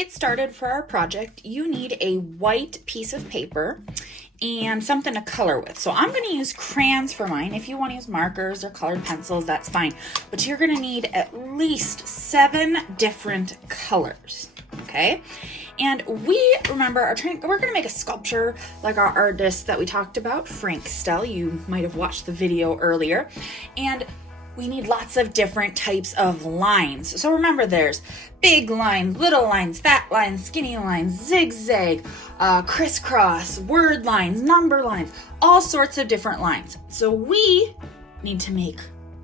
get started for our project, you need a white piece of paper and something to color with. So I'm going to use crayons for mine. If you want to use markers or colored pencils, that's fine. But you're going to need at least 7 different colors, okay? And we, remember, we're going to make a sculpture like our artist that we talked about, Frank Stell. You might have watched the video earlier. And we need lots of different types of lines. So remember, there's big lines, little lines, fat lines, skinny lines, zigzag, crisscross, word lines, number lines, all sorts of different lines. So we need to make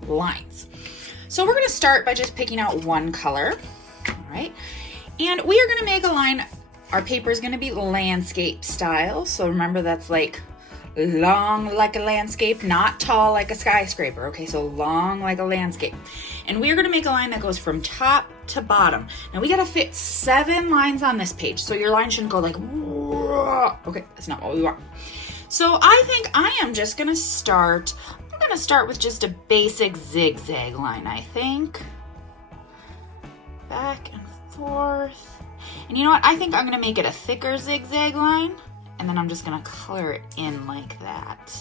lines. So we're going to start by just picking out one color. All right. And we are going to make a line. Our paper is going to be landscape style. So remember, that's like long like a landscape, not tall like a skyscraper. Okay, so long like a landscape. And we're going to make a line that goes from top to bottom. Now we got to fit 7 lines on this page. So your line shouldn't go like, okay, that's not what we want. So I think I am just going to start, I'm going to start with just a basic zigzag line, I think. Back and forth. And you know what? I think I'm going to make it a thicker zigzag line. And then I'm just gonna color it in like that.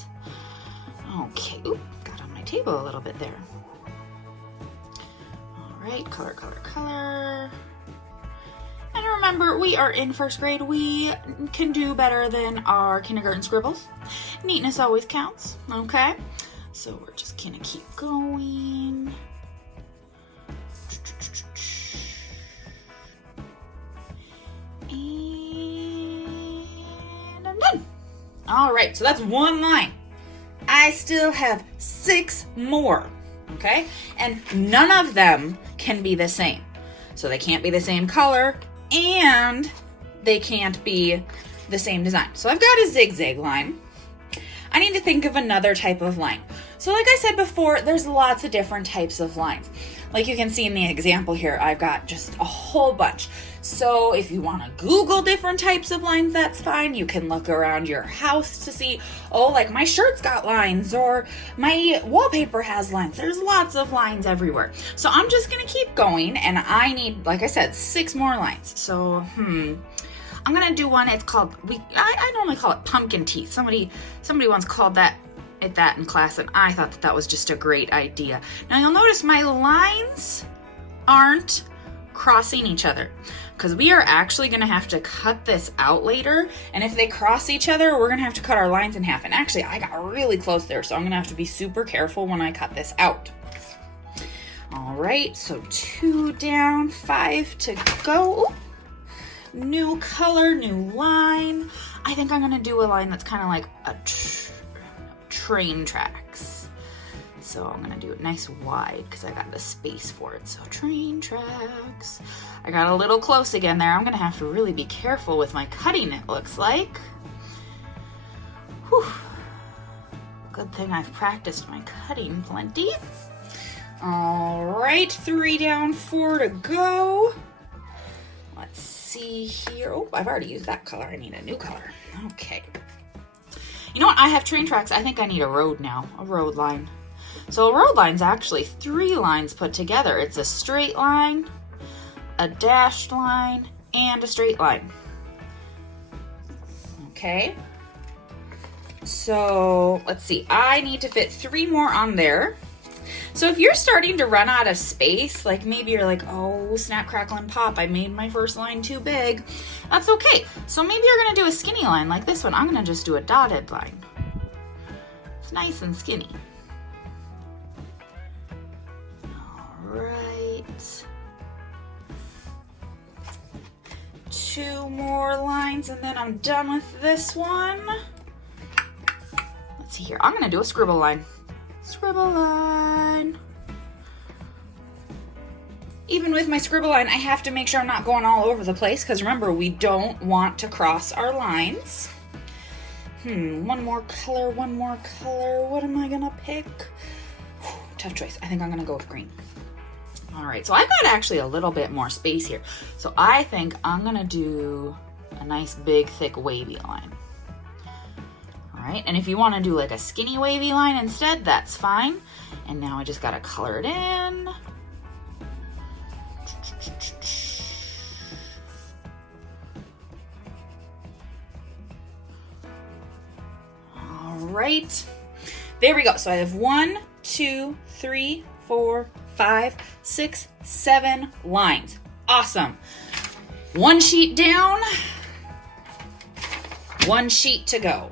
Okay, oop, got on my table a little bit there. All right, color, color, color. And remember, we are in 1st grade. We can do better than our kindergarten scribbles. Neatness always counts, okay? So we're just gonna keep going. All right, so that's one line. I still have 6 more, okay? And none of them can be the same. So they can't be the same color and they can't be the same design. So I've got a zigzag line. I need to think of another type of line. So like I said before, there's lots of different types of lines. Like you can see in the example here, I've got just a whole bunch. So if you want to Google different types of lines, that's fine. You can look around your house to see, oh, like my shirt's got lines or my wallpaper has lines. There's lots of lines everywhere. So I'm just going to keep going, and I need, like I said, 6 more lines. So, I'm going to do one. It's called, I normally call it pumpkin teeth. Somebody once called that in class, and I thought that was just a great idea. Now you'll notice my lines aren't crossing each other because we are actually going to have to cut this out later, and if they cross each other, we're going to have to cut our lines in half. And actually, I got really close there, so I'm going to have to be super careful when I cut this out. All right, so 2 down, 5 to go. New color, new line. I think I'm going to do a line that's kind of like a train tracks. So I'm gonna do it nice wide because I got the space for it. So train tracks. I got a little close again there. I'm gonna have to really be careful with my cutting, it looks like. Whew. Good thing I've practiced my cutting plenty. All right, 3 down, 4 to go. Let's see here. Oh, I've already used that color. I need a new color. Okay. You know what? I have train tracks. I think I need a road now, a road line. So a road line's actually 3 lines put together. It's a straight line, a dashed line, and a straight line. Okay. So let's see. I need to fit 3 more on there. So if you're starting to run out of space, like maybe you're like, oh, snap, crackle, and pop, I made my first line too big. That's okay. So maybe you're going to do a skinny line like this one. I'm going to just do a dotted line. It's nice and skinny. All right. 2 more lines, and then I'm done with this one. Let's see here. I'm going to do a scribble line. Scribble line. Even with my scribble line, I have to make sure I'm not going all over the place because remember, we don't want to cross our lines. One more color. What am I gonna pick? Tough choice. I think I'm gonna go with green. All right, so I've got actually a little bit more space here. So I think I'm gonna do a nice big thick wavy line. All right, and if you want to do like a skinny wavy line instead, that's fine. And now I just gotta color it in. right. There we go. So I have 1, 2, 3, 4, 5, 6, 7 lines. Awesome. One sheet down, one sheet to go.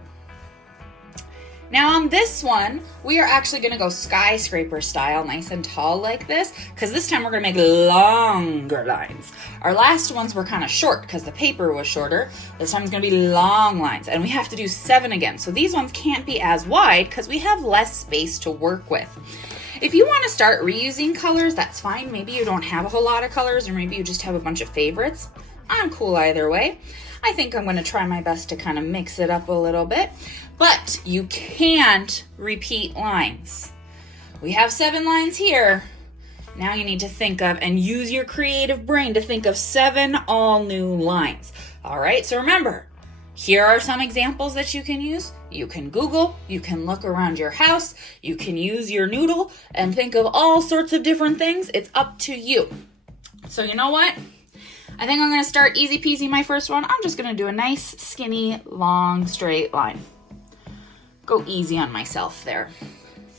Now on this one, we are actually gonna go skyscraper style, nice and tall like this, because this time we're gonna make longer lines. Our last ones were kind of short because the paper was shorter. This time it's gonna be long lines, and we have to do 7 again. So these ones can't be as wide because we have less space to work with. If you wanna start reusing colors, that's fine. Maybe you don't have a whole lot of colors, or maybe you just have a bunch of favorites. I'm cool either way. I think I'm gonna try my best to kind of mix it up a little bit. But you can't repeat lines. We have 7 lines here. Now you need to think of and use your creative brain to think of 7 all new lines. All right, so remember, here are some examples that you can use. You can Google, you can look around your house, you can use your noodle and think of all sorts of different things. It's up to you. So you know what? I think I'm gonna start easy peasy my first one. I'm just gonna do a nice, skinny, long, straight line. Go easy on myself there.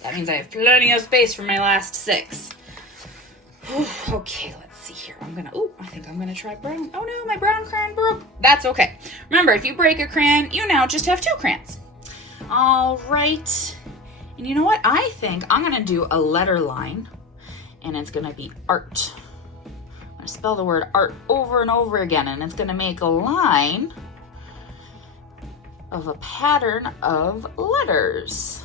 That means I have plenty of space for my last 6. Okay, let's see here. I think I'm gonna try brown. Oh no, my brown crayon broke. That's okay. Remember, if you break a crayon, you now just have 2 crayons. All right. And you know what? I think I'm gonna do a letter line, and it's gonna be art. I'm gonna spell the word art over and over again, and it's gonna make a line of a pattern of letters.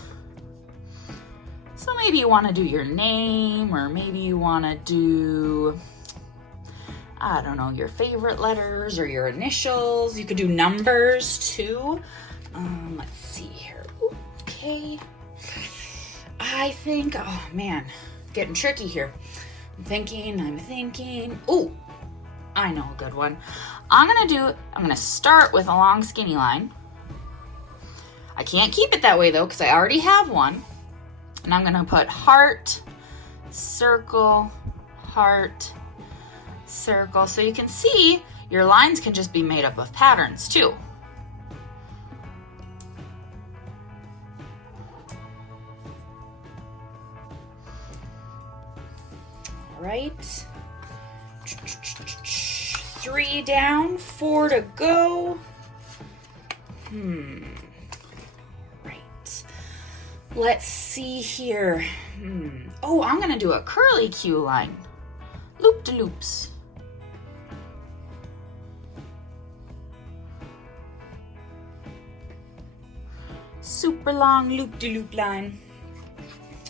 So maybe you want to do your name, or maybe you want to do, I don't know, your favorite letters or your initials. You could do numbers too. Let's see here. Okay. I think, oh man, getting tricky here. I'm thinking. Oh, I know a good one. I'm gonna start with a long skinny line. I can't keep it that way though, because I already have one. And I'm gonna put heart, circle, heart, circle. So you can see your lines can just be made up of patterns too. All right. 3 down, 4 to go. Let's see here. Oh, I'm gonna do a curly Q line. Loop-de-loops. Super long loop-de-loop line.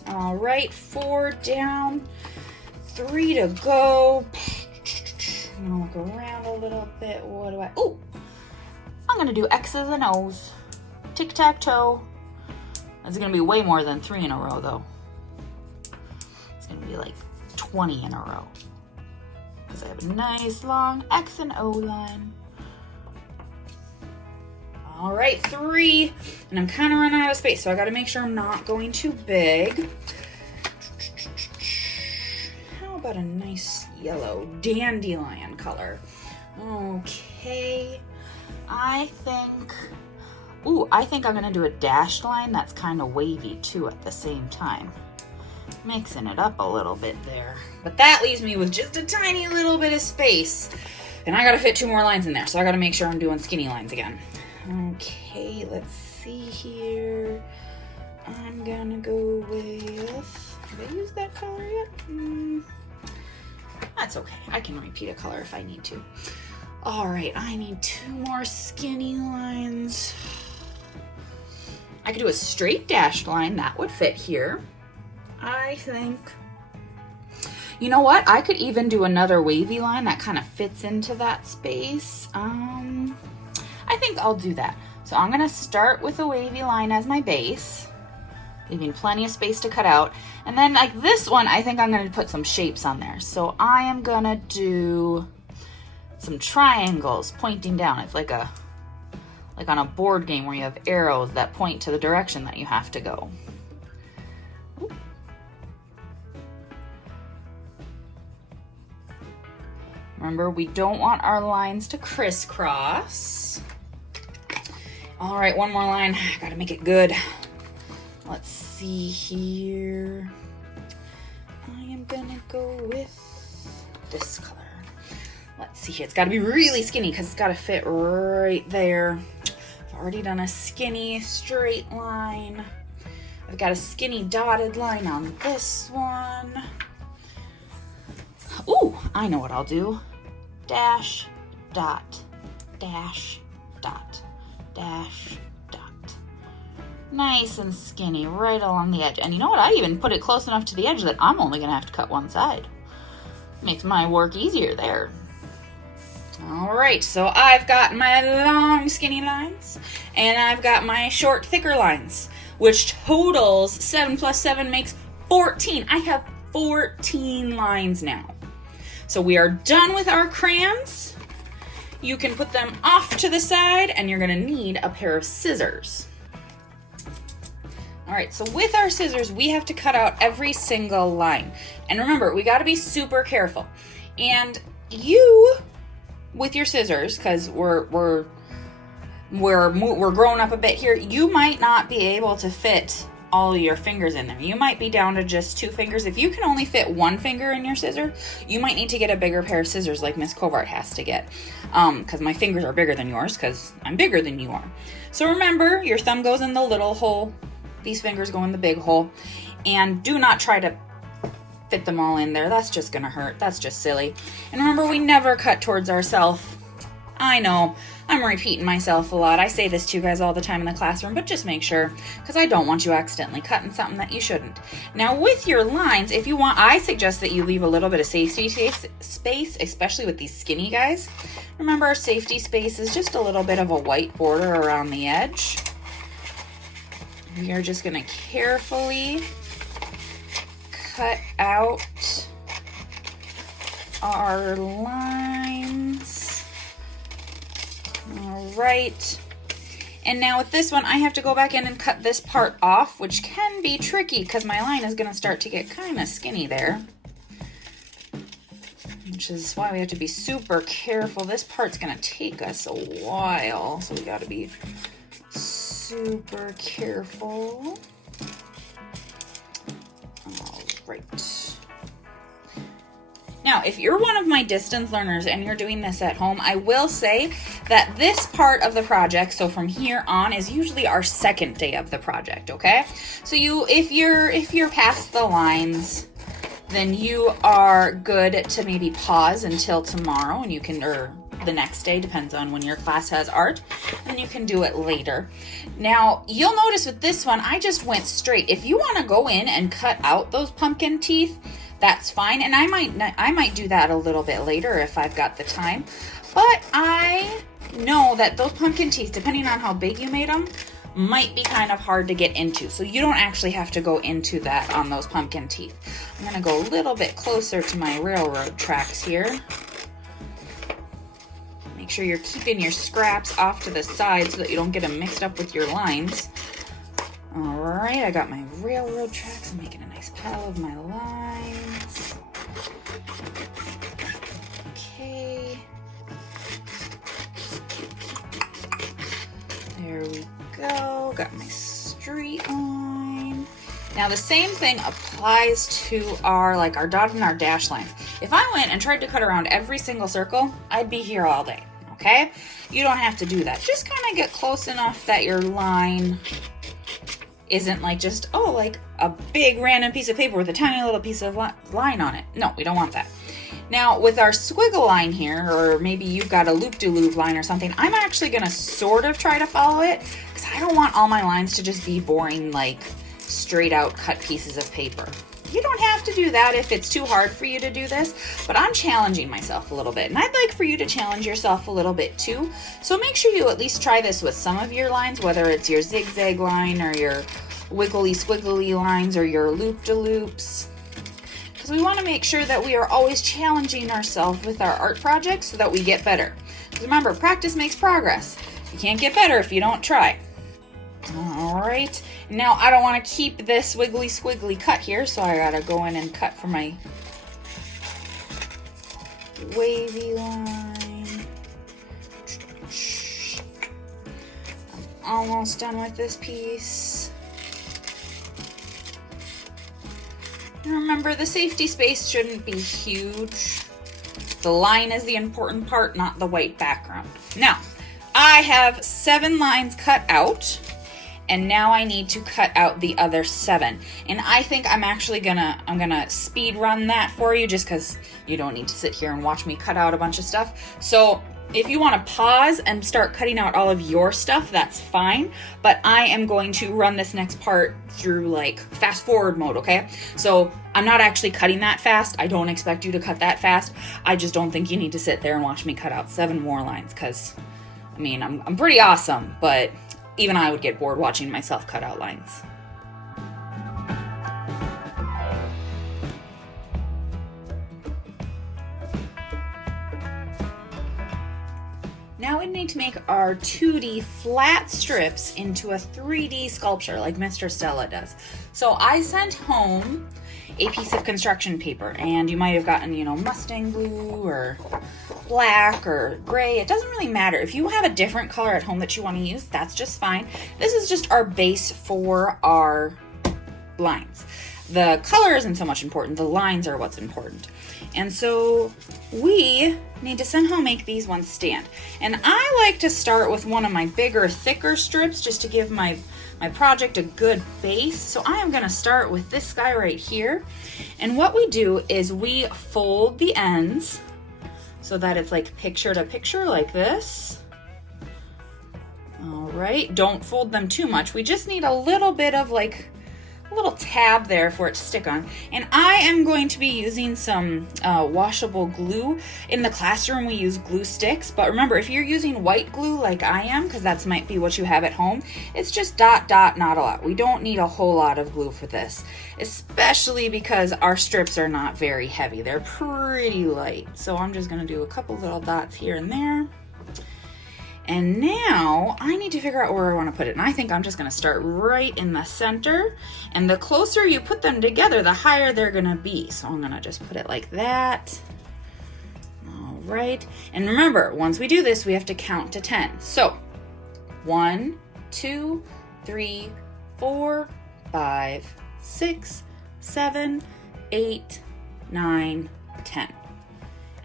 All right, 4 down, 3 to go. I'm gonna look around a little bit. I'm gonna do X's and O's. Tic-tac-toe. It's gonna be way more than 3 in a row though. It's gonna be like 20 in a row. Because I have a nice long X and O line. All right, 3. And I'm kind of running out of space, so I gotta make sure I'm not going too big. How about a nice yellow dandelion color? Okay, I think I'm gonna do a dashed line that's kind of wavy too at the same time. Mixing it up a little bit there. But that leaves me with just a tiny little bit of space. And I gotta fit 2 more lines in there, so I gotta make sure I'm doing skinny lines again. Okay, let's see here. I'm gonna go with, did I use that color yet? That's okay, I can repeat a color if I need to. All right, I need 2 more skinny lines. I could do a straight dashed line, that would fit here, I think. You know what? I could even do another wavy line that kind of fits into that space. I think I'll do that. So I'm gonna start with a wavy line as my base, leaving plenty of space to cut out. And then like this one, I think I'm gonna put some shapes on there. So I am gonna do some triangles pointing down. It's like on a board game where you have arrows that point to the direction that you have to go. Ooh. Remember, we don't want our lines to crisscross. All right, 1 more line. I gotta make it good. Let's see here. I am gonna go with this color. Let's see here. It's gotta be really skinny because it's gotta fit right there. I've already done a skinny straight line. I've got a skinny dotted line on this one. Ooh, I know what I'll do. Dash, dot, dash, dot, dash, dot. Nice and skinny right along the edge. And you know what? I even put it close enough to the edge that I'm only gonna have to cut one side. Makes my work easier there. All right, so I've got my long skinny lines and I've got my short thicker lines, which totals 7 plus 7 makes 14. I have 14 lines now. So we are done with our crayons. You can put them off to the side and you're gonna need a pair of scissors. All right, so with our scissors, we have to cut out every single line. And remember, we gotta be super careful. And you, with your scissors, because we're growing up a bit here, you might not be able to fit all your fingers in there. You might be down to just 2 fingers. If you can only fit 1 finger in your scissor, you might need to get a bigger pair of scissors like Miss Covart has to get. Because my fingers are bigger than yours, because I'm bigger than you are. So remember, your thumb goes in the little hole. These fingers go in the big hole. And do not try to fit them all in there. That's just gonna hurt. That's just silly. And remember, we never cut towards ourselves. I know, I'm repeating myself a lot. I say this to you guys all the time in the classroom, but just make sure, because I don't want you accidentally cutting something that you shouldn't. Now with your lines, if you want, I suggest that you leave a little bit of safety space, especially with these skinny guys. Remember, our safety space is just a little bit of a white border around the edge. We are just gonna carefully cut out our lines. All right. And now with this one, I have to go back in and cut this part off, which can be tricky because my line is going to start to get kind of skinny there. Which is why we have to be super careful. This part's going to take us a while, so we got to be super careful. All right. Now, if you're one of my distance learners and you're doing this at home, I will say that this part of the project, so from here on, is usually our second day of the project, okay? So if you're past the lines, then you are good to maybe pause until tomorrow, and you can, or the next day, depends on when your class has art, and you can do it later. Now, you'll notice with this one, I just went straight. If you want to go in and cut out those pumpkin teeth, that's fine, and I might do that a little bit later if I've got the time. But I know that those pumpkin teeth, depending on how big you made them, might be kind of hard to get into. So you don't actually have to go into that on those pumpkin teeth. I'm gonna go a little bit closer to my railroad tracks here. Make sure you're keeping your scraps off to the side so that you don't get them mixed up with your lines. All right, I got my railroad tracks. I'm making a nice pile of my lines. Okay. There we go. Got my straight line. Now the same thing applies to our dot and our dash lines. If I went and tried to cut around every single circle, I'd be here all day, okay? You don't have to do that. Just kind of get close enough that your line isn't just a big random piece of paper with a tiny little piece of line on it. No, we don't want that. Now with our squiggle line here, or maybe you've got a loop-de-loop line or something, I'm actually gonna sort of try to follow it because I don't want all my lines to just be boring, straight out cut pieces of paper. You don't have to do that if it's too hard for you to do this, but I'm challenging myself a little bit, and I'd like for you to challenge yourself a little bit too. So make sure you at least try this with some of your lines, whether it's your zigzag line or your wiggly squiggly lines or your loop-de-loops, because we want to make sure that we are always challenging ourselves with our art projects so that we get better. Because remember, practice makes progress. You can't get better if you don't try. All right, now I don't want to keep this wiggly squiggly cut here, so I gotta go in and cut for my wavy line. I'm almost done with this piece. Remember, the safety space shouldn't be huge. The line is the important part, not the white background. Now, I have 7 lines cut out, and now I need to cut out the other 7. And I think I'm actually gonna speed run that for you, just because you don't need to sit here and watch me cut out a bunch of stuff. So if you want to pause and start cutting out all of your stuff, that's fine. But I am going to run this next part through like fast forward mode, okay? So I'm not actually cutting that fast. I don't expect you to cut that fast. I just don't think you need to sit there and watch me cut out 7 more lines, because I mean, I'm pretty awesome, but even I would get bored watching myself cut out lines. Now we need to make our 2D flat strips into a 3D sculpture like Mr. Stella does. So I sent home a piece of construction paper, and you might have gotten, you know, Mustang blue or black or gray. It doesn't really matter. If you have a different color at home that you want to use, that's just fine. This is just our base for our lines. The color isn't so much important. The lines are what's important. And so we need to somehow make these ones stand. And I like to start with one of my bigger, thicker strips just to give my project a good base. So I am gonna start with this guy right here. And what we do is we fold the ends so that it's like picture to picture like this. All right, don't fold them too much. We just need a little bit of like a little tab there for it to stick on. And I am going to be using some washable glue. In the classroom we use glue sticks, but remember, if you're using white glue like I am, because that might be what you have at home, it's just dot dot, not a lot. We don't need a whole lot of glue for this, especially because our strips are not very heavy. They're pretty light. So I'm just gonna do a couple little dots here and there. And now I need to figure out where I want to put it. And I think I'm just going to start right in the center. And the closer you put them together, the higher they're going to be. So I'm going to just put it like that. All right. And remember, once we do this, we have to count to 10. So 1, 2, 3, 4, 5, 6, 7, 8, 9, 10.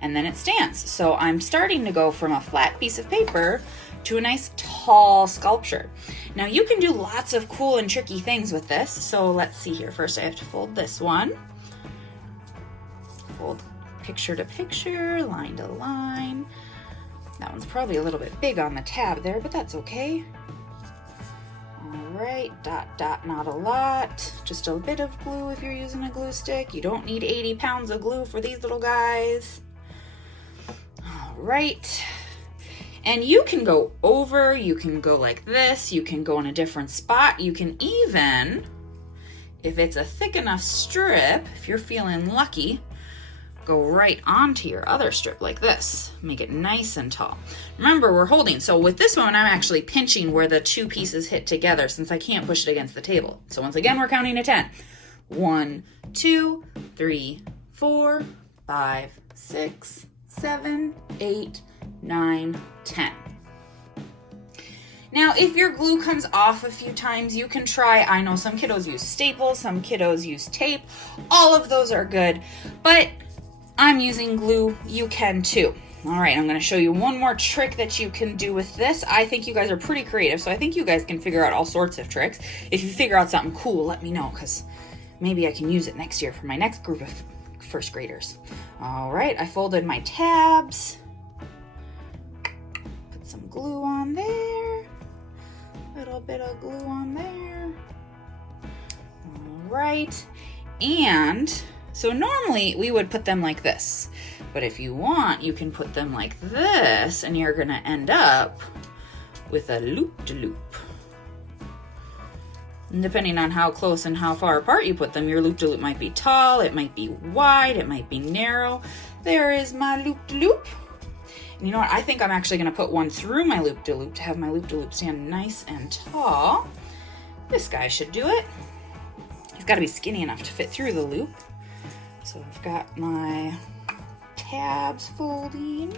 And then it stands. So I'm starting to go from a flat piece of paper to a nice tall sculpture. Now you can do lots of cool and tricky things with this. So let's see here. First I have to fold this one. Fold picture to picture, line to line. That one's probably a little bit big on the tab there, but that's okay. All right, dot, dot, not a lot. Just a bit of glue if you're using a glue stick. You don't need 80 pounds of glue for these little guys. Right, and you can go over, you can go like this, you can go in a different spot, you can even, if it's a thick enough strip, if you're feeling lucky, go right onto your other strip like this. Make it nice and tall. Remember, we're holding, so with this one I'm actually pinching where the 2 pieces hit together since I can't push it against the table. So once again, we're counting to 10. 1, 2, 3, 4, 5, 6, 7, 8, 9, 10. Now, if your glue comes off a few times, you can try, I know some kiddos use staples, some kiddos use tape. All of those are good, but I'm using glue. You can too. All right, I'm going to show you one more trick that you can do with this. I think you guys are pretty creative, so I think you guys can figure out all sorts of tricks. If you figure out something cool, let me know, because maybe I can use it next year for my next group of first graders. All right, I folded my tabs. Put some glue on there. A little bit of glue on there. All right, and so normally we would put them like this, but if you want, you can put them like this, and you're gonna end up with a loop-de-loop. And depending on how close and how far apart you put them, your loop-de-loop might be tall, it might be wide, it might be narrow. There is my loop-de-loop. And you know what? I think I'm actually going to put one through my loop-de-loop to have my loop-de-loop stand nice and tall. This guy should do it. He's got to be skinny enough to fit through the loop. So I've got my tabs folding.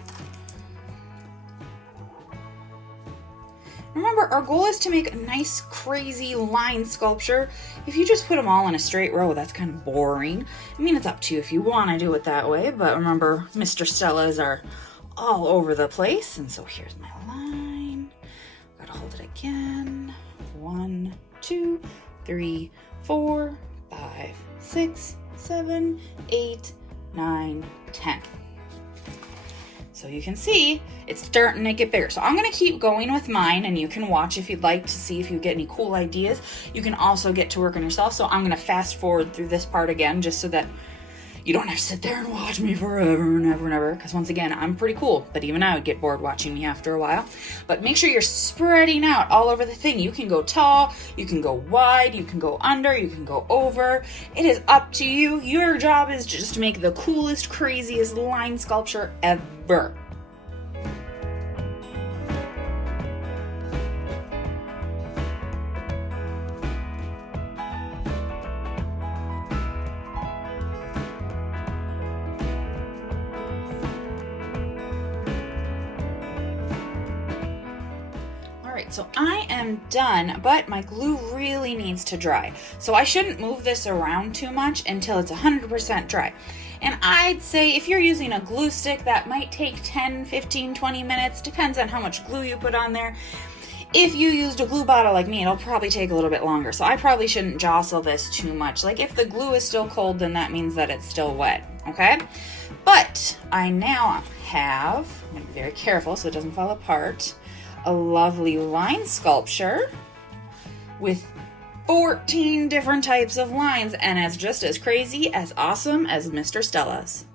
Remember, our goal is to make a nice, crazy line sculpture. If you just put them all in a straight row, that's kind of boring. I mean, it's up to you if you want to do it that way, but remember, Mr. Stella's are all over the place. And so here's my line. Gotta hold it again. 1, 2, 3, 4, 5, 6, 7, 8, 9, 10. So you can see it's starting to get bigger. So I'm going to keep going with mine, and you can watch if you'd like to see if you get any cool ideas. You can also get to work on yourself. So I'm going to fast forward through this part again just so that you don't have to sit there and watch me forever and ever and ever. Because once again, I'm pretty cool, but even I would get bored watching me after a while. But make sure you're spreading out all over the thing. You can go tall, you can go wide, you can go under, you can go over. It is up to you. Your job is just to make the coolest, craziest line sculpture ever. Alright, so I am done, but my glue really needs to dry. So I shouldn't move this around too much until it's 100% dry. And I'd say if you're using a glue stick, that might take 10, 15, 20 minutes, depends on how much glue you put on there. If you used a glue bottle like me, it'll probably take a little bit longer. So I probably shouldn't jostle this too much. Like if the glue is still cold, then that means that it's still wet, okay? But I now have, I'm gonna be very careful so it doesn't fall apart, a lovely line sculpture with 14 different types of lines, and it's just as crazy as awesome as Mr. Stella's.